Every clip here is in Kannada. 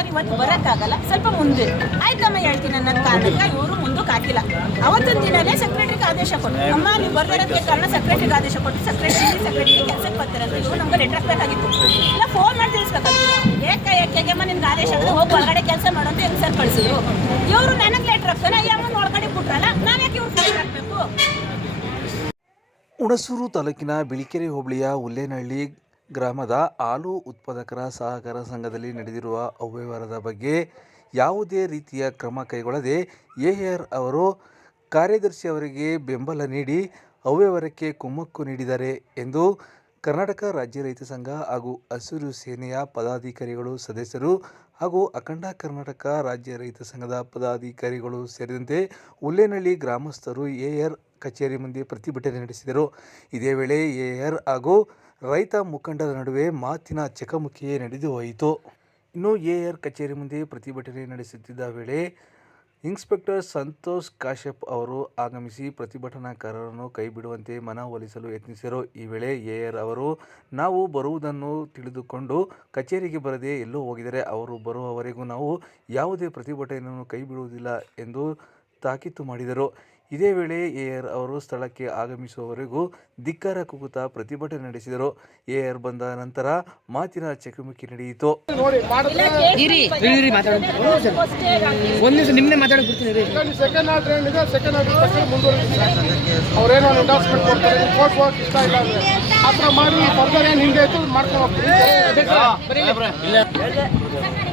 ಇದ್ದಾರೆ, ಇವತ್ತು ಬರೋಕ್ಕಾಗಲ್ಲ. ಸ್ವಲ್ಪ ಮುಂದೆ. ಆಯ್ತಮ್ಮ ಹೇಳ್ತೀನಿ ನನ್ನ ಕಾರಣಕ್ಕೆ. ಇವರು ಮುಂದಕ್ಕೆ ಹಾಕಿಲ್ಲ. ಅವತ್ತಿನ ದಿನನೇ ಸೆಕ್ರೆಟರಿಗೆ ಆದೇಶ ಕೊಟ್ಟು ಅಮ್ಮ, ನೀವು ಬರ್ದಿರೋದಕ್ಕೆ ಕಾರಣ ಸೆಕ್ರೆಟರಿಗೆ ಆದೇಶ ಕೊಟ್ಟು ಸೆಕ್ರೆಟರಿ ಸೆಕ್ರೆಟರಿಗೆ ಕೆಲಸಕ್ಕೆ ಬರ್ತಾರಂತ ಇವ್ರು ನಮ್ಗೆ ಲೆಟರ್ ಬೇಕಾಗಿತ್ತು ಇಲ್ಲ ಫೋನ್ ಮಾಡಿ ತಿಳಿಸ್ಬೇಕಾಗಿತ್ತು. ಏಕ ಏಕೆಗೆಮ್ಮ ನಿಮ್ಗೆ ಆದೇಶ ಆಗಿದೆ? ಹೋಗಿ, ಹೊರಗಡೆ ಕೆಲಸ ಮಾಡೋದು ಹೆಂಗ್ ಸರ್ ಕಳಿಸಿದ್ರು ಇವರು ನನಗೆ ಲೆಟರ್ ಹಾಕ್ತಾರೆ. ಅಯ್ಯಮ್ಮ ನೋಡ್ಕೊಂಡು ಬಿಟ್ರಲ್ಲ? ನಾನು ಯಾಕೆ ಇವ್ರು ಲೆಟರ್ ಹಾಕ್ಬೇಕು? ಹುಣಸೂರು ತಾಲೂಕಿನ ಬಿಳಿಕೆರೆ ಹೋಬಳಿಯ ಹುಲ್ಲೇನಹಳ್ಳಿ ಗ್ರಾಮದ ಹಾಲು ಉತ್ಪಾದಕರ ಸಹಕಾರ ಸಂಘದಲ್ಲಿ ನಡೆದಿರುವ ಅವ್ಯವಹಾರದ ಬಗ್ಗೆ ಯಾವುದೇ ರೀತಿಯ ಕ್ರಮ ಕೈಗೊಳ್ಳದೆ ಎಆರ್ ಅವರು ಕಾರ್ಯದರ್ಶಿ ಅವರಿಗೆ ಬೆಂಬಲ ನೀಡಿ ಅವ್ಯವಹಾರಕ್ಕೆ ಕುಮ್ಮಕ್ಕು ನೀಡಿದ್ದಾರೆ ಎಂದು ಕರ್ನಾಟಕ ರಾಜ್ಯ ರೈತ ಸಂಘ ಹಾಗೂ ಹಸಿರು ಸೇನೆಯ ಪದಾಧಿಕಾರಿಗಳು ಸದಸ್ಯರು ಹಾಗೂ ಅಖಂಡ ಕರ್ನಾಟಕ ರಾಜ್ಯ ರೈತ ಸಂಘದ ಪದಾಧಿಕಾರಿಗಳು ಸೇರಿದಂತೆ ಹುಲ್ಲೇನಹಳ್ಳಿ ಗ್ರಾಮಸ್ಥರು ಎಆರ್ ಕಚೇರಿ ಮುಂದೆ ಪ್ರತಿಭಟನೆ ನಡೆಸಿದರು. ಇದೇ ವೇಳೆ ಎಆರ್ ಹಾಗೂ ರೈತ ಮುಖಂಡರ ನಡುವೆ ಮಾತಿನ ಚಕಮಕಿಯೇ ನಡೆದು ಹೋಯಿತು. ಇನ್ನು ಎಆರ್ ಕಚೇರಿ ಮುಂದೆ ಪ್ರತಿಭಟನೆ ನಡೆಸುತ್ತಿದ್ದ ವೇಳೆ ಇನ್ಸ್ಪೆಕ್ಟರ್ ಸಂತೋಷ್ ಕಾಶ್ಯಪ್ ಅವರು ಆಗಮಿಸಿ ಪ್ರತಿಭಟನಾಕಾರರನ್ನು ಕೈಬಿಡುವಂತೆ ಮನವೊಲಿಸಲು ಯತ್ನಿಸಿದರು. ಈ ವೇಳೆ ಎಆರ್ ಅವರು, ನಾವು ಬರುವುದನ್ನು ತಿಳಿದುಕೊಂಡು ಕಚೇರಿಗೆ ಬರದೆ ಎಲ್ಲೋ ಹೋಗಿದರೆ ಅವರು ಬರುವವರೆಗೂ ನಾವು ಯಾವುದೇ ಪ್ರತಿಭಟನೆಯನ್ನು ಕೈಬಿಡುವುದಿಲ್ಲ ಎಂದು ತಾಕೀತು ಮಾಡಿದರು. ಇದೇ ವೇಳೆ ಎಆರ್ ಅವರು ಸ್ಥಳಕ್ಕೆ ಆಗಮಿಸುವವರೆಗೂ ಧಿಕ್ಕಾರ ಕೂಗುತ್ತಾ ಪ್ರತಿಭಟನೆ ನಡೆಸಿದರು. ಎಆರ್ ಬಂದ ನಂತರ ಮಾತಿನ ಚಕಮಕಿ ನಡೆಯಿತು. ಇರಿ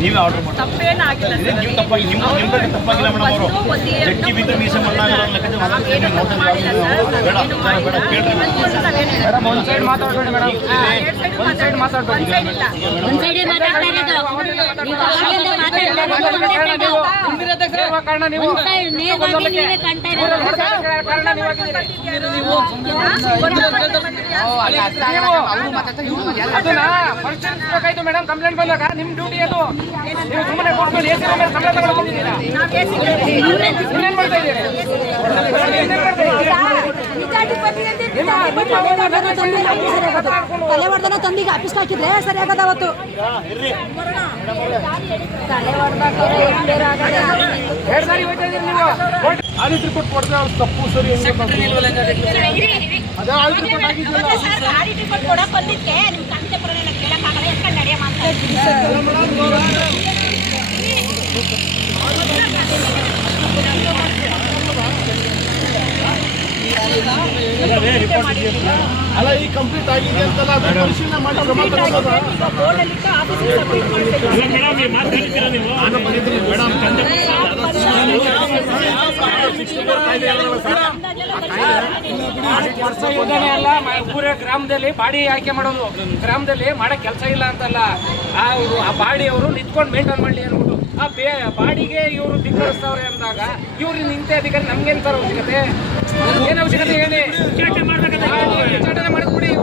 ನೀವೇ ಆರ್ಡರ್ ಮಾಡಿ ತಪ್ಪೇನಾಗಿಲ್ಲ ಇದೇ ನೀವು ತಪ್ಪಾಗಿ ನಿಮ್ಮ ನಿಮ್ಮ ಕಡೆ ತಪ್ಪಾಗಿಲ್ಲ ಮೇಡಮ್ ಅವರು ಜಟ್ಟಿ ಬಿದ್ದು ಮೀಸೆ ಒಂದು ಸೈಡ್ ಮಾತಾಡ್ಬೇಡಿ ಮೇಡಮ್ ಒಂದು ಸೈಡ್ ಮಾತಾಡ್ಬೇಡಿ ಒಂದ್ ಸೈಡ್ ಮಾತಾಡ್ತಾ ಇರೋದು ನೀವು ಅವಾಗಿಂದ ಮಾತಾಡ್ತಾ ಇರುವ ಕಾರಣ ನೀವು ಒಂದ್ ಸೈಡ್ ನೀವೇ ಕಾಣ್ತಾ ಇರೋದು ಕಾರಣ ನೀವಾಗಿದ್ದೀರಿ ನೀವು ಅದನ್ನ ಪರಿಶೀಲಿಸಬೇಕಾಯ್ತು ಮೇಡಮ್ ಕಂಪ್ಲೇಂಟ್ ಬಂದಾಗ ನಿಮ್ ಡ್ಯೂಟಿ ಅದು ನೀವು ಸುಮ್ಮನೆ ಕೊಟ್ಟು ಎ ಸಿ ಮೇಲೆ ಸಂಬಳ ತಗೊಂಡು ಬಂದಿದ್ದೀರಾ ಇನ್ನೇನ್ ಮಾಡ್ತಾ ಇದ್ದೀರಿ ಇನ್ನೇನ್ ಮಾಡ್ತಾ ಇದ್ದೀರಿ ತಲೆ ಹೊಡೆದನ ತಂದಿಗೆ ಆಫೀಸ್ ಹಾಕಿದ್ರೆ ಸರಿಯಾಗದ ಅವತ್ತು. ಎರಡು ಸಾರಿ. ಹೋಯ್ತಾ ಇದ್ದೀರಿ ನೀವು ಆಡಿಟ್ ರಿಪೋರ್ಟ್ ಕೊಡ್ತಾರೆ ಅವ್ರು ತಪ್ಪು ಸರಿ ಅದೇ ಆಡಿಟ್ ರಿಪೋರ್ಟ್ ಕೊಡಕ್ ಅಲ್ಲ ಈ ಕಂಪ್ಲೀಟ್ ಆಗಿದೆ ಅಂತಲ್ಲ ಅದು ಪರಿಶೀಲನೆ ಮಾಡಿ ಕ್ರಮ ಯೋಜನೆ ಅಲ್ಲ ಊರೇ ಗ್ರಾಮದಲ್ಲಿ ಬಾಡಿ ಆಯ್ಕೆ ಮಾಡೋದು. ಗ್ರಾಮದಲ್ಲಿ ಮಾಡಕ್ ಕೆಲಸ ಇಲ್ಲ ಅಂತಲ್ಲ. ಆ ಇವ್ರು- ಆ ಬಾಡಿ ಅವರು ನಿಂತ್ಕೊಂಡು ಮೇಂಟೈನ್ ಮಾಡಲಿ ಅನ್ಬಿಟ್ಟು ಆ ಬೇ ಬಾಡಿಗೆ ಇವರು ಧಿಕ್ಕರಿಸ್ತವ್ರೆ ಅಂದಾಗ ಇವ್ರು ನಿಂತೆ ಅಧಿಕಾರಿ ನಮ್ಗೆ ಸರ್ ಅವಶ್ಯಕತೆ? ಏನ್ ಅವಶ್ಯಕತೆ ಮಾಡಿಸ್ಬಿಡಿ ಮಾಡಬೇಡಿ.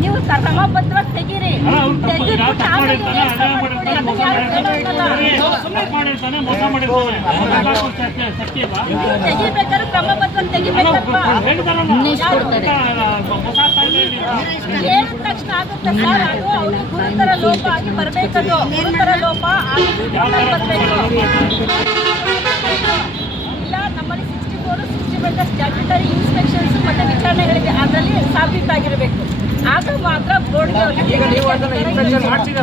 ನೀವು ನೀವು ಕ್ರಮಬದ್ಧವಾಗಿ ತೆಗೀರಿ. ಆಮೇಲೆ ಏನ್ ಮಾಡಿರ್ತಾನೆ ಮೋಸ ಮಾಡಿರ್ತಾನೆ. ಬೇಡ ಮಾಡಿರ್ತಾನೆ ಮೋಸ ತಕ್ಷಣ ಆಗುತ್ತೆ ಸರ್ ಅದು ಅವ್ರಿಗೆ ಗುರುತರ ಲೋಪ ಆಗಿ ಬರ್ಬೇಕದು. ಗುರುತರ ಲೋಪ ಆಗಿ ಬರಬೇಕು. ಇಲ್ಲ ನಮ್ಮಲ್ಲಿ sixty four sixty five statutory inspections ಮತ್ತೆ ವಿಚಾರಣೆಗಳಿದೆ ಅದರಲ್ಲಿ ಸಾಬೀತಾಗಿರಬೇಕು. ಆಗ ಮಾತ್ರ ಈಗ ನೀವು ಅದನ್ನ ಇನ್ಫೆಕ್ಷನ್ ಮಾಡ್ಸಿದ್ರೆ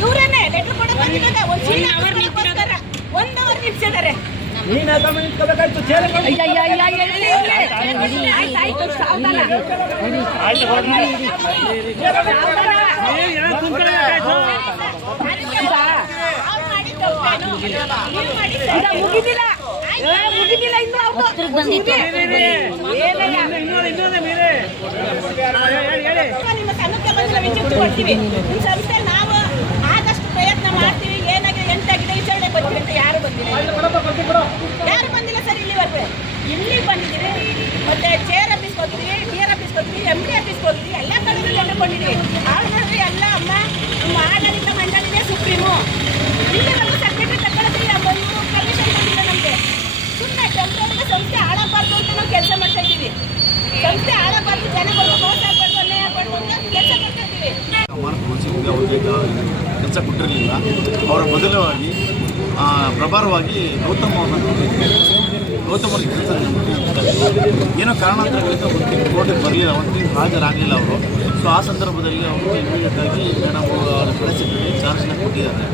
ಇವರೇನೆ ಲೆಟರ್ ಬಂದಿದ್ದಾರೆ ಒಂದು ಚೀಲ ಒಂದು ಅವರ್ ನೀನ್ ನಿಂತ್ಕೋಬೇಕಾಯ್ತು ಚೇರ್. ಆಯ್ತು, ಮುಗಿದಿಲ್ಲ ನಿಮ್ಮ ಸಂಘಕ್ಕೆ ಬಂದಿಲ್ಲ ವಿಚಿತ್ರ ಕೊಡ್ತೀವಿ ನಿಮ್ಮ ಸಂಸ್ಥೆ ನಾವು ಆದಷ್ಟು ಪ್ರಯತ್ನ ಮಾಡ್ತೀವಿ ಏನಾಗಿದೆ ಎಂತಾಗಿದೆ ವಿಚಾರಣೆ ಬರ್ತೀವಿ ಅಂತ ಯಾರು ಬಂದಿಲ್ಲ ಯಾರು ಬಂದಿಲ್ಲ ಸರ್ ಇಲ್ಲಿವರೆಗೂ ಇಲ್ಲಿ ಬಂದಿದ್ದೀರಿ ಮತ್ತೆ ಚೇರ್ ಆಫೀಸ್ಗೆ ಹೋಗಿದ್ವಿ ಡಿ ಆರ್ ಆಫೀಸ್ಗೆ ಎಂ ಡಿ ಆಫೀಸ್ಗೆ ಎಲ್ಲ ಕಡೆಗೂ ಕಂಡುಕೊಂಡಿದ್ವಿ ಅವ್ರು ಅಲ್ಲ ಎಲ್ಲ ಅಮ್ಮ ನಮ್ಮ ಆಡಳಿತ ಮಂಡಳಿನೇ ಸುಪ್ರೀಮು ಇಲ್ಲಿವರೆಗೂ ಸೆಕ್ರೆಟರಿ ತಗೊಳ್ತೀವಿ ಒಂದು ಪರ್ಮಿಷನ್ ಕೊಟ್ಟಿಲ್ಲ ನಮಗೆ ಸುಮ್ಮನೆ ಟೆಂಪ್ರರಿಗೆ ಸಂಸ್ಥೆ ಹಾಳಾಗಬಾರ್ದು ಅಂತ ನಾವು ಕೆಲಸ ಮಾಡ್ತಾ ಇದ್ದೀವಿ ಸಂಸ್ಥೆ ಹಾಳಾಗಬಾರ್ದು ಜನಗಳು ಮೋಸ ಆಗ್ಬಾರ್ದು ಅನ್ಯಾಯ ಆಗ್ಬಾರ್ದು ಅಂತ ಕೆಲಸ ಮಾಡ್ತಾ ಇದ್ದೀವಿ ಮಾರ್ಗದರ್ಶಿಗೆ ಅವ್ರಿಗೆ ಕೆಲಸ ಕೊಟ್ಟಿರಲಿಲ್ಲ ಅವರ ಬದಲಾಗಿ ಆ, ಪ್ರಭಾರವಾಗಿ ಗೌತಮ್ ಅವರನ್ನು ಗೌತಮ್ ಅವರಿಗೆ ಕೆಲಸ ಏನೋ ಕಾರಣಾಂತರಗಳಿಂದ ಒಂದು ಕೋರ್ಟಿಗೆ ಬರಲಿಲ್ಲ ಒಂದು ಹಾಜರಾಗಲಿಲ್ಲ ಅವರು ಸೊ ಆ ಸಂದರ್ಭದಲ್ಲಿ ಅವರು ಇಮಿಡಿಯೇಟಾಗಿ ಮೇಡಮ್ ಅವರ ಕಳಿಸಿದ್ದೀವಿ ಚಾರ್ಜ್ನ ಕೊಟ್ಟಿದ್ದಾರೆ.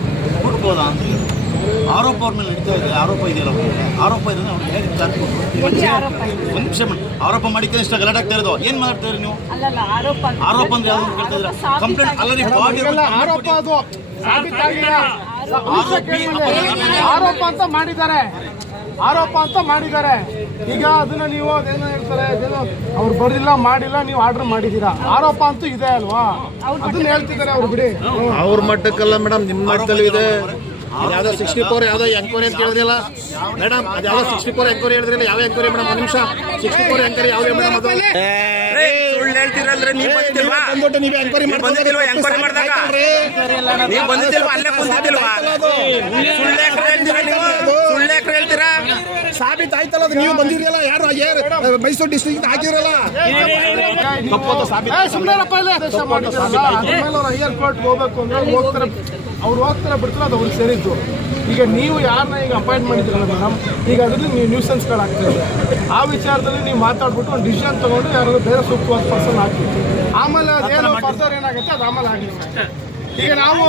ಕೊಡ್ಬೋದಾ ಅಂತ ಹೇಳಿ. ಆರೋಪ ಅವ್ರ ಮೇಲೆ ನಡೀತಾ ಇದೆ ಆರೋಪ ಇದೆಯಲ್ಲ ಅವ್ರ ಮೇಲೆ. ಆರೋಪ ಇದೆ ಅವ್ರಿಗೆ ಹೇಗೆ ಚಾರ್ಜ್ ಕೊಡ್ಬೋದು ಒಂದು ನಿಮಿಷ ಆರೋಪ ಮಾಡಿದ್ರೆ ಇಷ್ಟ ಗಲಾಟೆ ಆಗ್ತಾ ಇರೋದು. ಏನು ಮಾಡ್ತಾ ಇರಿ ನೀವು? ಅಲ್ಲಲ್ಲ ಆರೋಪ ಅಂದ್ರೆ ಯಾವ್ದು ಕೇಳ್ತಾ ಇದ್ರೆ ಕಂಪ್ಲೇಂಟ್ ಅಲ್ಲ ನೀವು ಬಾಡಿ ಆರೋಪ ಅದು. ಆರೋಪ ಅಂತ ಮಾಡಿದ್ದಾರೆ. ಆರೋಪ ಅಂತ ಮಾಡಿದ್ದಾರೆ. ಈಗ ಅದನ್ನ ನೀವು ಅದೇನೋ ಹೇಳ್ತಾರೆ ಅದೇನೋ ಅವ್ರು ಬರಲಿಲ್ಲ ಮಾಡಿಲ್ಲ ನೀವು ಆರ್ಡರ್ ಮಾಡಿದ್ದೀರಾ ಆರೋಪ ಅಂತೂ ಇದೆ ಅಲ್ವಾ ಅದನ್ನ ಹೇಳ್ತಿದ್ದಾರೆ ಅವ್ರು ಬಿಡಿ ಅವ್ರ ಮಟ್ಟಕ್ಕಲ್ಲ ಮೇಡಮ್ ನಿಮ್ಮ ಮಟ್ಟದಲ್ಲಿ ಇದೆ ಯಾವ್ದೋ ಸಿಕ್ಸ್ಟಿ ಫೋರ್ ಯಾವ್ದೋ ಎಂಕ್ವೈರಿ ಅಂತ ಹೇಳಿದ್ರಲ್ಲ ಮೇಡಮ್ ಅದು ಯಾವ್ದೋ ಸಿಕ್ಸ್ಟಿ ಫೋರ್ ಎಂಕ್ವೈರಿ ಹೇಳಿದ್ರಲ್ಲ ಯಾವ ಎಂಕ್ವೈರಿ ಮೇಡಮ್ ಒಂದು ನಿಮಿಷ ಸಿಕ್ಸ್ಟಿ ಫೋರ್ ಎಂಕ್ವೈರಿ ಯಾವ್ದೇ ಮೇಡಮ್ ಅದು ಸುಳ್ಳು ಹೇಳ್ತಿರಲ್ರಿ ನೀವು ಬಂದಿಲ್ವಾ ಬಂದ್ಬಿಟ್ಟು ನೀವು ಎಂಕ್ವೈರಿ ಬಂದಿಲ್ವಾ ಎಂಕ್ವೈರಿ ಮಾಡಿದಾಗ ನೀವು ಬಂದಿಲ್ವಾ ಅಲ್ಲೇ ಬಂದಿಲ್ವಾ ಸುಳ್ಳು ಯಾಕೆ ಹೇಳ್ತೀರಾ ನೀವು ಸುಳ್ಳು ಯಾಕೆ ಹೇಳ್ತೀರಾ ಸಾಬೀತ್ ಆಯ್ತಲ್ಲ ಅದು? ನೀವು ಬಂದಿರಲ್ಲ ಯಾರು? ಯಾರು ಮೈಸೂರು ಡಿಸ್ಟ್ರಿಕ್ಟ್ ಹಾಕಿರಲ್ಲ ಸುಮ್ಮನೆಪ್ಪ ಹೈಯರ್ ಕೋರ್ಟ್ ಹೋಗ್ಬೇಕು ಅಂದ್ರೆ ಅವ್ರು ಹೋಗ್ತಾರೆ. ಅವ್ರು ಹೋಗ್ತಾರೆ ಬಿಡ್ತಾರೆ ಅದು ಅವ್ರಿಗೆ ಸೇರಿದ್ದು. ಈಗ ನೀವು ಯಾರನ್ನ ಈಗ ಅಪಾಯಿಂಟ್ ಮಾಡಿದ್ರಲ್ಲ ಮೇಡಮ್ ಈಗ ಅದರಲ್ಲಿ ನೀವು ನ್ಯೂಸೆನ್ಸ್ಗಳಾಗ್ತಾ ಇದೆ ಆ ವಿಚಾರದಲ್ಲಿ ನೀವು ಮಾತಾಡ್ಬಿಟ್ಟು ಒಂದು ಡಿಸಿಷನ್ ತಗೊಂಡು ಯಾರಾದ್ರೂ ಬೇರೆ ಸೂಕ್ತವಾದ ಪರ್ಸನ್ ಹಾಕಿ. ಆಮೇಲೆ ಅದೇನೋ ಫರ್ದರ್ ಏನಾಗುತ್ತೆ ಅದು ಆಮೇಲೆ ಆಗಲಿ ಈಗ ನಾವು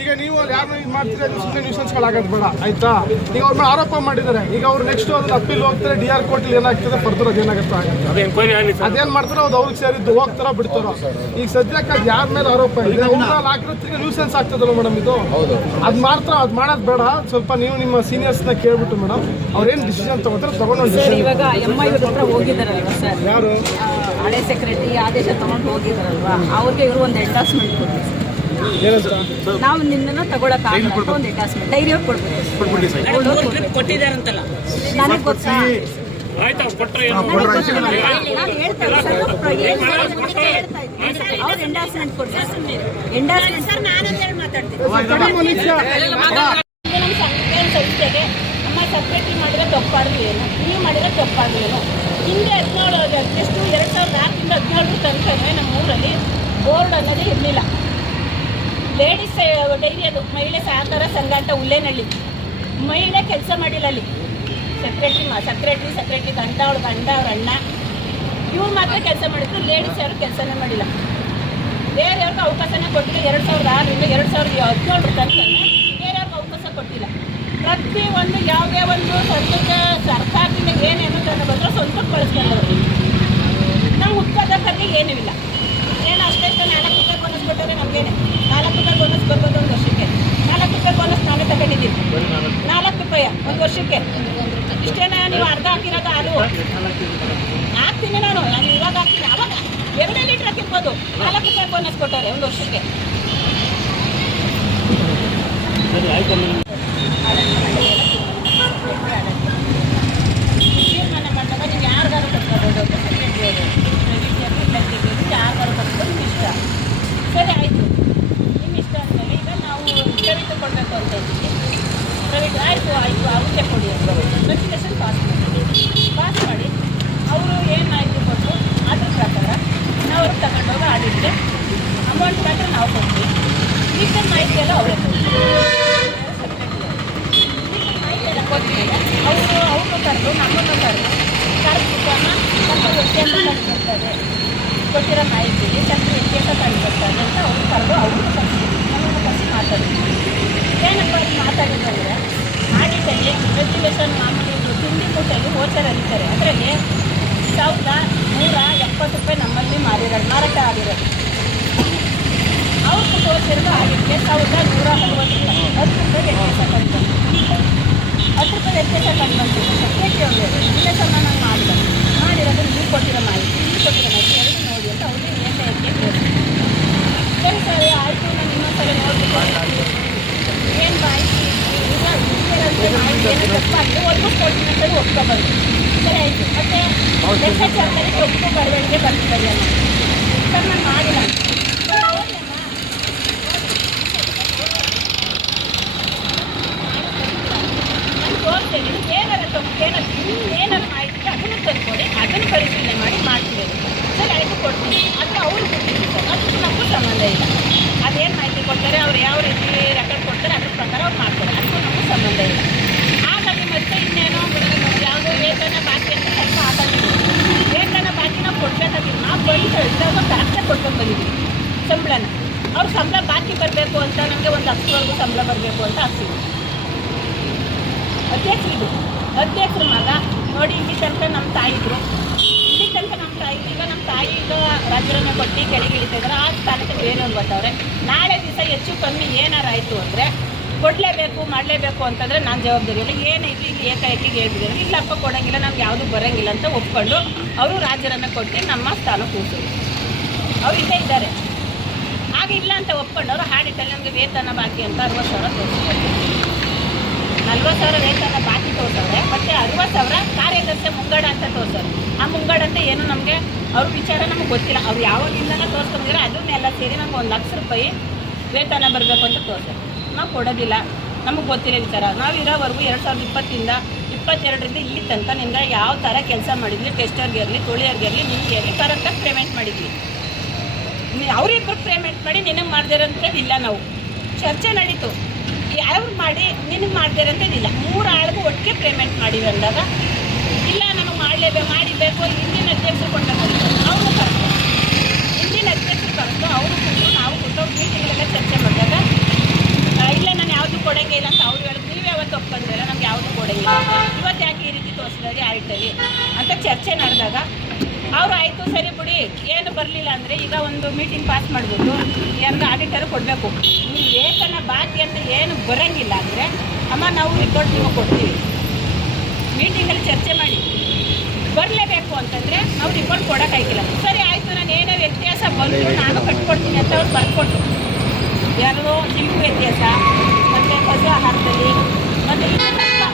ಈಗ ನೀವು ಅಲ್ಲಿ ಯಾರನ್ನ ಇದು ಮಾಡ್ತೀರಿ ಅದು ಸುಮ್ಮನೆ ನ್ಯೂಸೆನ್ಸ್ಗಳಾಗೋದು ಬೇಡ ಆಯ್ತಾ? ಈಗ ಅವ್ರ ಮೇಲೆ ಆರೋಪ ಮಾಡಿದ್ದಾರೆ. ಈಗ ಅವ್ರು ನೆಕ್ಸ್ಟ್ ಅದನ್ನ ಅಪ್ಪೀಲ್ ಹೋಗ್ತಾರೆ ಡಿ ಆರ್ ಕೋರ್ಟ್ ಏನಾಗ್ತದೆ ಬರ್ತಾರೆ ಅದೇನಾಗುತ್ತೆ ಆಗುತ್ತೆ ಅದೇನ್ ಮಾಡ್ತಾರೋ ಅದು ಅವ್ರಿಗೆ ಸೇರಿದ್ದು ಹೋಗ್ತಾರೋ ಬಿಡ್ತಾರೋ. ಈಗ ಸದ್ಯಕ್ಕೆ ಅದು ಯಾರ ಮೇಲೆ ಆರೋಪ ಇದೆ? ಅವ್ರ ಮೇಲೆ ಹಾಕಿರೋದ್ರಿಗೆ ನ್ಯೂಸೆನ್ಸ್ ಆಗ್ತದಲ್ಲ ಮೇಡಮ್ ಇದು? ಅದು ಮಾಡ್ತಾ ಅದು ಮಾಡೋದು ಬೇಡ. ಸ್ವಲ್ಪ ನೀವು ನಿಮ್ಮ ಸೀನಿಯರ್ಸ್ನ ಕೇಳ್ಬಿಟ್ಟು ಮೇಡಮ್ ಅವ್ರೇನ್ ಡಿಸಿಷನ್ ತಗೋತಾರೆ ತಗೊಂಡು ಸರ್ ಇವಾಗ ಎಂ ಐ ಹತ್ರ ಹೋಗಿದ್ದಾರಲ್ವಾ ಸರ್? ಯಾರು? ಹಳೆ ಸೆಕ್ರೆಟರಿ ಆದೇಶ ತಗೊಂಡು ಹೋಗಿದ್ದಾರಲ್ವಾ? ಅವ್ರಿಗೆ ಇವರು ಒಂದು ಎಂಡಾಸ್ಮೆಂಟ್ ಕೊಡ್ತೀವಿ ನಾವು ನಿನ್ನನ್ನು ತಗೊಳಕ್ ಒಂದು ಎಂಡಾಸ್ಮೆಂಟ್ ಧೈರ್ಯ ಕೊಡ್ಬೇಕು. ಕೊಟ್ಟಿದ್ದಾರಂತಲ್ಲ. ನನಗೆ ಗೊತ್ತಾ? ನಾನು ಎಂಡಾಸ್ಮೆಂಟ್ ಕೊಡ್ತಾರೆ. ಎಂಡಾಸ್ಮೆಂಟ್ ಸರ್ ನಾನಂತೇಳಿ ಮಾತಾಡ್ತೀನಿ. ಸಂಸ್ಥೆಗೆ ನಮ್ಮ ಸೆಕ್ರೆಟರಿ ಮಾಡಿರೋ ತಪ್ಪಾದ್ರು ಏನು ನೀವು ಮಾಡಿದ್ರೆ ತಪ್ಪಾದ್ರು ಏನು ಹಿಂದೆ ಹದಿನೇಳು ಎಷ್ಟು ಎರಡು ಸಾವಿರದ ಆರರಿಂದ ಹದಿನೇಳರ ತನಕ ನಮ್ಮ ಊರಲ್ಲಿ ಬೋರ್ಡ್ ಅನ್ನೋದೇ ಇರಲಿಲ್ಲ. ಲೇಡೀಸ್ ಡೈರಿ ಅದು ಮಹಿಳೆ ಸಹಕಾರ ಸಂಘ ಅಂತ ಉಲ್ಲೇನಳ್ಳಿ ಮಹಿಳೆ ಕೆಲಸ ಮಾಡಿಲ್ಲ ಅಲ್ಲಿ. ಸೆಕ್ರೆಟ್ರಿ ಸೆಕ್ರೆಟ್ರಿ ಸೆಕ್ರೆಟ್ರಿ ಗಂಡ ಅವಳು, ಗಂಡ ಅವ್ರ ಅಣ್ಣ. ಇವ್ರು ಮಾತ್ರ ಕೆಲಸ ಮಾಡಿದ್ರು ಲೇಡೀಸ್ ಯಾರು ಕೆಲಸನೇ ಮಾಡಿಲ್ಲ. ಬೇರೆಯವ್ರಿಗೆ ಅವಕಾಶನೇ ಕೊಟ್ಟಿಲ್ಲ, ಎರಡು ಸಾವಿರದ ಆರರಿಂದ ಎರಡು ಸಾವಿರದ ಹದಿನೇಳರ ತನಕ. ಬೇರೆಯವ್ರಿಗೆ ಅವಕಾಶ ಕೊಟ್ಟಿಲ್ಲ. ಪ್ರತಿ ಒಂದು ಯಾವುದೇ ಒಂದು ಸದ್ಯಕ್ಕೆ ಸರ್ಕಾರದಿಂದ ಏನೇನು ತಂದು ಬಂದರೂ ಸ್ವಂತಕ್ಕೆ ಬಳಸ್ಕೊಂಡವ್ರು. ನಮ್ಮ ಉತ್ಪಾದಕರಿಗೆ ಏನೂ ಇಲ್ಲ. ಏನು ಅಷ್ಟೇ ಇಷ್ಟ ಬೋನಸ್ ನಮಗೇನೆ ನಾಲ್ಕು ರೂಪಾಯಿ ಬೋನಸ್ ಬರ್ತದೆ ಒಂದು ವರ್ಷಕ್ಕೆ. ನಾಲ್ಕು ರೂಪಾಯಿ ಬೋನಸ್ ನಾನೇ ತಗೊಂಡಿದ್ದೀನಿ ನಾಲ್ಕು ರೂಪಾಯಿ. ಒಂದು ವರ್ಷಕ್ಕೆ. ಇಷ್ಟೇನ ನೀವು ಅರ್ಧ ಹಾಕಿರೋದು ಹಾಲು ಹಾಕ್ತೀನಿ ನಾನು. ನಾನು ಇವಾಗ ಹಾಕ್ತೀನಿ. ಅವಾಗ ಎರಡೇ ಲೀಟ್ರ್ ಹಾಕಿರ್ಬೋದು. ನಾಲ್ಕು ರೂಪಾಯಿ ಬೋನಸ್ ಕೊಟ್ಟವ್ರೆ ಒಂದು ವರ್ಷಕ್ಕೆ. ಯಾರಿಗಾರು ಕಟ್ಕೋಬೋದು ಯಾರಿಗಾರು ನಿಮ್ಮ ಇಷ್ಟ ಸರಿ, ಆಯಿತು. ನಿಮ್ಮ ಇಷ್ಟ ಅಂದಮೇಲೆ ಈಗ ನಾವು ಪ್ರೈವೇಟ್ ಕೊಡಬೇಕು ಅಂತ ಇದ್ದೀವಿ ಪ್ರೈವೇಟ್ ಆಯಿತು ಆಯಿತು, ಅವ್ರಿಗೆ ಕೊಡಿ ಅಂತ. ನೋಟಿಫಿಕೇಶನ್ ಪಾಸ್ ಮಾಡಿ. ಪಾಸ್ ಮಾಡಿ, ಅವರು ಏನು ಮಾಹಿತಿ ಕೊಟ್ಟು ಅದ್ರ ಪ್ರಕಾರ ನಾವು ಅವ್ರಿಗೆ ತಗೊಂಡೋಗ ಆಡಿಟ್ಗೆ ಅಮೌಂಟ್ ಮಾತ್ರ ನಾವು ಕೊಡ್ತೀವಿ. ಈಗ ಮಾಹಿತಿ ಎಲ್ಲ ಅವರೇ ಕೊಡ್ತೀವಿ ಅವರು ಅವ್ರನ್ನೂ ಕರೆದು ನಮ್ಮನ್ನು ಕರೆದು ಕರೆದ್ಬಿಟ್ಟಮ್ಮ ಸ್ವಲ್ಪ ವ್ಯತ್ಯಾಸ ಕಂಡುಬರ್ತದೆ ಕೊಟ್ಟಿರೋ ಮಾಹಿತಿಗೆ ಚಂದ್ರ ವ್ಯತ್ಯಾಸ ಕಂಡುಬರ್ತದೆ ಅಂತ ಅವರು ಕರೆದು ಅವರು ಕರೆಸಿ ನಮ್ಮನ್ನು ಮಾತಾಡಿದ್ರು ಏನಪ್ಪ ಅದು ಮಾತಾಡಿದ್ರೆ ಆಡಿಟಲ್ಲಿ ರೆಗ್ಯುಲೇಷನ್ ಮಾಮೂಲಿ ವೋಚರ್ ಅರಿತಾರೆ ಅದರಲ್ಲಿ ಸಾವಿರದ ನೂರ ಎಪ್ಪತ್ತು ರೂಪಾಯಿ ನಮ್ಮಲ್ಲಿ ಮಾರಿರೋದು ಮಾರಾಟ ಆಗಿರೋದು ಅವ್ರಿಗೆ ತೋರಿಸಿರೋದು ಆಗಿದ್ರೆ ಸಾವಿರದ ನೂರ ನಲ್ವತ್ತು ರೂಪಾಯಿ. ಹತ್ತು ರೂಪಾಯಿ ವ್ಯತ್ಯಾಸ ಕಂಡು ಹತ್ತು ರೂಪಾಯಿ ವ್ಯತ್ಯಾಸ ಕಂಡು ಬಂತು ಸತ್ಯಕ್ಕೆ ಅವರು? ಇಲ್ಲ ಸಮಾನ ನಾನು ಮಾಡಿರೋದು ನೀವು ಕೊಟ್ಟಿರೋ ಮಾಹಿತಿ ನೀವು ಕೊಟ್ಟಿರೋ ಮಾಹಿತಿ ಎರಡು ನೋಡಿ ಅಂತ ಅವ್ರಿಗೆ ಏಕಾಏಕಿ ಕೇಳಿದ್ರು ಸರಿ ಸರಿ ಆಯಿತು ನಾನು ಇನ್ನೊಂದ್ಸಲ ನೋಡ್ಬಿಟ್ಟು ಏನು ಏನು ತಪ್ಪಾಗಿದೆ ಆಲ್ಮೋಸ್ಟ್ ಕೊಡ್ತೀನಿ ಅಂತ ಒಪ್ಕೊಬಂದು ಸರಿ ಆಯಿತು ಮತ್ತೆ ಬರವಣಿಗೆ ಬರ್ತಿದ್ದಾರೆ ಅಮ್ಮ ಸರ್ ನಾನು ಮಾಡಿಲ್ಲ ಏನಾರ ತಪ್ಪು ಏನಾರ ಏನಾರ ಮಾಹಿತಿ ಅದನ್ನು ತಂದ್ಕೊಡಿ, ಅದನ್ನು ಪರಿಶೀಲನೆ ಮಾಡಿ ಮಾಡ್ತೀವಿ. ಸರಿ ಆಯಿತು ಕೊಡ್ತೀನಿ ಆದರೆ ಅವರು ಕೊಟ್ಟಿದ್ದು ಸರ್ ಅದಕ್ಕೂ ನಮಗೂ ಸಂಬಂಧ ಇಲ್ಲ. ಅದೇನು ಮಾಹಿತಿ ಕೊಡ್ತಾರೆ, ಅವ್ರು ಯಾವ ರೀತಿ ರೆಕಾರ್ಡ್ ಕೊಡ್ತಾರೆ ಅದ್ರ ಪ್ರಕಾರ ಅವ್ರು ಮಾಡ್ತಾರೆ ಅದಕ್ಕೂ ನಮಗೂ ಸಂಬಂಧ ಇಲ್ಲ ಹಾಗಾಗಿ ಮತ್ತೆ ಇನ್ನೇನೋ ಯಾವುದೋ ವೇತನ ಬಾಕಿ ಅಂತ ಸ್ವಲ್ಪ ಹಾಕೊಂಡಿದ್ದೀವಿ ವೇತನ ಬಾಕಿ ನಾವು ಕೊಡ್ಬೇಕಾಗಿಲ್ಲ ನಾವು ಬಂದು ಇದ್ದಾಗ ಕರೆಕ್ಟಾಗಿ ಕೊಟ್ಕೊಂಡು ಬಂದಿದ್ದೀವಿ ಸಂಬಳನ ಅವ್ರ ಸಂಬಳ ಬಾಕಿ ಬರಬೇಕು ಅಂತ ನಮಗೆ ಒಂದು ಲಕ್ಷವರೆಗೂ ಸಂಬಳ ಬರಬೇಕು ಅಂತ ಆಗ್ತೀವಿ ಅಧ್ಯಕ್ಷರಿದು ಅಧ್ಯಕ್ಷರ ಮಗ ನೋಡಿ ಇಲ್ಲಿ ತನಕ ನಮ್ಮ ತಾಯಿದ್ರು ಇಲ್ಲಿ ತನಕ ನಮ್ಮ ತಾಯಿ ಈಗ ನಮ್ಮ ತಾಯಿ ಈಗ ರಾಜರನ್ನ ಕೊಟ್ಟು ಕೆಳಗೆ ಇಳಿತಾ ಇದ್ದಾರೆ ಆ ಗೊತ್ತವ್ರೆ ನಾಳೆ ದಿವಸ ಹೆಚ್ಚು ಕಮ್ಮಿ ಏನಾರು ಆಯಿತು ಅಂದರೆ ಕೊಡಲೇಬೇಕು, ಮಾಡಲೇಬೇಕು ಅಂತಂದರೆ ನಾನು ಜವಾಬ್ದಾರಿ ಇಲ್ಲ. ಏನೇ ಇಲ್ಲಿ ಏಕಾಏಕಿಗೆ ಹೇಳ್ಬಿಟ್ಟಿದ್ದಾರೆ. ಇಲ್ಲಪ್ಪ ಕೊಡೋಂಗಿಲ್ಲ, ನಮ್ಗೆ ಯಾವುದು ಬರೋಂಗಿಲ್ಲ ಅಂತ ಒಪ್ಕೊಂಡು ಅವರು ರಾಜರನ್ನು ಕೊಟ್ಟು ನಮ್ಮ ಸ್ಥಾನ ಕೂರಿಸಿದ್ರು. ಅವ್ರು ಇಲ್ಲೇ ಇದ್ದಾರೆ. ಆಗ ಇಲ್ಲ ಅಂತ ಒಪ್ಕೊಂಡವರು ಹಾಡಿಟ್ಟಲ್ಲಿ ನಮಗೆ ವೇತನ ಬಾಕಿ ಅಂತ ಅರವತ್ತು ಸಾವಿರ ತೋರಿಸ್ತಾರೆ ನಲ್ವತ್ತು ಸಾವಿರ ವೇತನ ಬಾಕಿ ತೋರ್ಸವ್ರೆ ಮತ್ತೆ ಅರವತ್ತು ಸಾವಿರ ಕಾರ್ಯದರ್ಶಿ ಮುಂಗಡ ಅಂತ ತೋರಿಸೋರು ಆ ಮುಂಗಡ ಅಂತ ಏನು ನಮಗೆ ಅವ್ರ ವಿಚಾರ ನಮಗೆ ಗೊತ್ತಿಲ್ಲ. ಅವ್ರು ಯಾವಾಗಿಂದನ ತೋರಿಸ್ಕೊಂಡಿದ್ರೆ ಅದನ್ನೆಲ್ಲ ಸೇರಿ ನಮ್ಗೆ ಒಂದು ಲಕ್ಷ ರೂಪಾಯಿ ವೇತನ ಬರಬೇಕು ಅಂತ ತೋರಿಸ್ತಾರೆ ನಾವು ಕೊಡೋದಿಲ್ಲ. ನಮಗೆ ಗೊತ್ತಿರೋ ವಿಚಾರ. ನಾವು ಇರೋವರೆಗೂ ಎರಡು ಸಾವಿರದ ಇಪ್ಪತ್ತಿಂದ ಇಪ್ಪತ್ತೆರಡರಿಂದ ಇಲ್ಲಿ ತನಕ ನಿಮ್ಗೆ ಯಾವ ಥರ ಕೆಲಸ ಮಾಡಿದ್ವಿ ಟೆಸ್ಟರ್ಗೆ ಇರಲಿ ತುಳಿಯರ್ಗೆ ಇರಲಿ, ನಿಮಗೆ ಇರಲಿ ಕರೆಕ್ಟಾಗಿ ಪೇಮೆಂಟ್ ಮಾಡಿದ್ವಿ. ಅವ್ರಿಗೆ ಅವ್ರಿಬ್ರು ಪೇಮೆಂಟ್ ಮಾಡಿ ನಿನಗೆ ಇಲ್ಲ ನಾವು. ಚರ್ಚೆ ನಡೀತು. ಯಾರು ಮಾಡಿ ನಿನಗೆ ಮಾಡ್ದಿರೋಂಥದ್ದಿಲ್ಲ ಮೂರು ಆಳಿಗೂ ಒಟ್ಟಿಗೆ ಪೇಮೆಂಟ್ ಮಾಡಿವಿ ಅಂದಾಗ, ಇಲ್ಲ ನಮಗೆ ಮಾಡಲೇಬೇಕು, ಮಾಡಿಬೇಕು, ಹಿಂದಿನ ಅಧ್ಯಕ್ಷರು ಕೊಡಬೇಕು ಅವರು ಕರೆದು ಹಿಂದಿನ ಅಧ್ಯಕ್ಷರು ಕರೆದು ಅವರು ಕೊಟ್ಟು ನಾವು ಕೊಟ್ಟು ಮೀಟಿಂಗಲ್ಲೆಲ್ಲ ಚರ್ಚೆ ಮಾಡಿದಾಗ ಆ, ಇಲ್ಲ ನಾನು ಯಾವುದು ಕೊಡಂಗೆ ಇಲ್ಲ ಅಂತ ಅವ್ರು ಹೇಳಿದ್ರು ನೀವು ಯಾವತ್ತು ಒಪ್ಕೊಂಡಿಲ್ಲ ನಮ್ಗೆ ಯಾವುದು ಕೊಡಂಗಿಲ್ಲ. ಇವತ್ತು ಯಾಕೆ ಈ ರೀತಿ ತೋರಿಸಿದ್ರಿ ಆಯ್ತಲ್ಲಿ? ಅಂತ ಚರ್ಚೆ ನಡೆದಾಗ, ಅವರು ಆಯಿತು, ಸರಿ ಬಿಡಿ. ಏನು ಬರಲಿಲ್ಲ ಅಂದರೆ ಈಗ ಒಂದು ಮೀಟಿಂಗ್ ಪಾಸ್ ಮಾಡ್ಬೋದು ಯಾರು ಆಡಿಟರ್ ಕೊಡಬೇಕು. ನೀವು ವೇತನ ಬಾಕಿ ಅಂತ ಏನು ಬರೋಂಗಿಲ್ಲ ಅಂದರೆ, ಅಮ್ಮ, ನಾವು ರಿಪೋರ್ಟ್ ನೀವು ಕೊಡ್ತೀವಿ. ಮೀಟಿಂಗಲ್ಲಿ ಚರ್ಚೆ ಮಾಡಿ. ಬರಲೇಬೇಕು ಅಂತಂದರೆ ನಾವು ರಿಪೋರ್ಟ್ ಕೊಡೋಕ್ಕಾಗಿಲ್ಲ ಸರಿ, ಆಯಿತು, ನಾನು ಏನೇ ವ್ಯತ್ಯಾಸ ಬಂದರೂ ನಾನು ಕಟ್ಕೊಡ್ತೀನಿ ಅಂತ ಅವ್ರು ಬರ್ಕೊಟ್ಟು ಯಾರೋ ಸಿಂಪು ವ್ಯತ್ಯಾಸ. ಹಸು ಆಹಾರದಲ್ಲಿ. ಮತ್ತು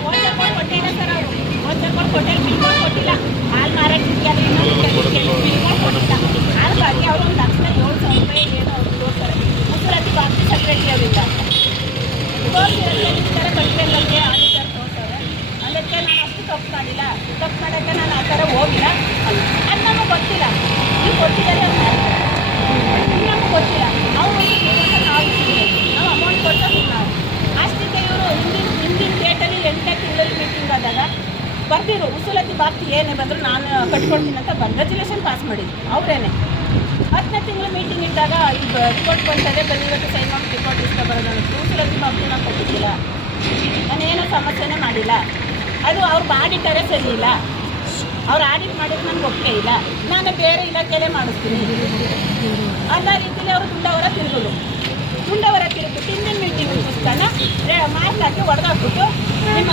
ಓಚರ್ಗಳು ಕೊಟ್ಟಿಲ್ಲ ಸರ್ ಅವರು. ಓಚರ್ಗಳು ಕೊಟ್ಟಿಲ್ಲ ಬಿಲ್ಗಳು ಕೊಟ್ಟಿಲ್ಲ. ಹಾಲು ಇನ್ನೊಂದು ಬಿಲ್ಗಳು ಕೊಟ್ಟಿಲ್ಲ. ಹಾಗಾಗಿ ಅವರು ಒಂದು ಲಕ್ಷ ಏಳು ಸಾವಿರ ರೂಪಾಯಿ ಏನೋ ಅವ್ರು ತೋರ್ತಾರೆ ಮುಸುರತಿ ಬಾಕಿ ಸೆಕ್ರೆಟರಿ ಅವರಿಂದ ತೋರಿಸಿರೋದು ಈ ಥರ ಕಟ್ಟಿದೆ ನಮಗೆ ಆಡಿಟರ್ ತೋರ್ಸವ್ರೆ ಅದಕ್ಕೆ ನಾನು ಅಷ್ಟು ತಪ್ಪು ಮಾಡಿಲ್ಲ ತಪ್ಪು ಮಾಡೋಕ್ಕೆ ನಾನು ಆ ಥರ ಹೋಗಿಲ್ಲ ಅಲ್ಲ ಅದು ನಮಗೆ ಗೊತ್ತಿಲ್ಲ ನೀವು ಕೊಟ್ಟಿದ್ದಾರೆ ಅಂತ ನಮ್ಗೆ ಗೊತ್ತಿಲ್ಲ ಅವ್ರು ನಾವು ಸುಮ್ಮನೆ ನಾವು ಅಮೌಂಟ್ ಕೊಟ್ಟು ನಾವು ಅಷ್ಟಕ್ಕೆ ಇವರು ಹಿಂದಿನ ಹಿಂದಿನ ಡೇಟಲ್ಲಿ ಎಂಟನೇ ತಿಂಗಳಲ್ಲಿ ಮೀಟಿಂಗ್ ಆದಾಗ ಬರ್ದಿರು ಉಸುಲತಿ ಬಾಕಿ ಏನೇ ಬಂದರೂ ನಾನು ಕಟ್ಕೊಡ್ತೀನಿ ಅಂತ ಕಂಗ್ರ್ಯಾಚುಲೇಷನ್ ಪಾಸ್ ಮಾಡಿದ್ರು. ಅವರೇನೆ. ಹತ್ತನೇ ತಿಂಗಳು ಮೀಟಿಂಗ್ ಇದ್ದಾಗ ಈಗ ರಿಪೋರ್ಟ್ ಬಂತದೆ, ಬನ್ನಿ, ಇವತ್ತು ಸೈನ್ ಮಾಡಿ ರಿಪೋರ್ಟ್ ಇಷ್ಟ ಬರೋದು ಅನ್ನೋದು ಮಕ್ಕಳು ನಾನು ಕೊಟ್ಟಿದ್ದಿಲ್ಲ ನಾನೇನು ಸಮಸ್ಯೆನೇ ಮಾಡಿಲ್ಲ. ಅದು ಅವ್ರು ಮಾಡಿಟ್ಟರೆ ಸರಿ ಇಲ್ಲ. ಅವ್ರು ಆಡಿಟ್ ಮಾಡಿದ್ರೆ ನನಗೆ ಒಪ್ಪಿಗೆ ಇಲ್ಲ. ನಾನು ಬೇರೆ ಇಲಾಖೆಯಲ್ಲೇ ಮಾಡಿಸ್ತೀನಿ. ಅಲ್ಲ ರೀತಿಯಲ್ಲಿ ಅವರು ತುಂಡವರ ತಿರುಗೋದು. ತುಂಡವರ ತಿರುಗಿಬಿಟ್ಟು ಹಿಂದಿನ ಮೀಟಿಂಗ್ ಪುಸ್ತಕನ ಮಾತಾಕಿ ಹೊಡೆದಾಕ್ಬಿಟ್ಟು ನಿಮ್ಮ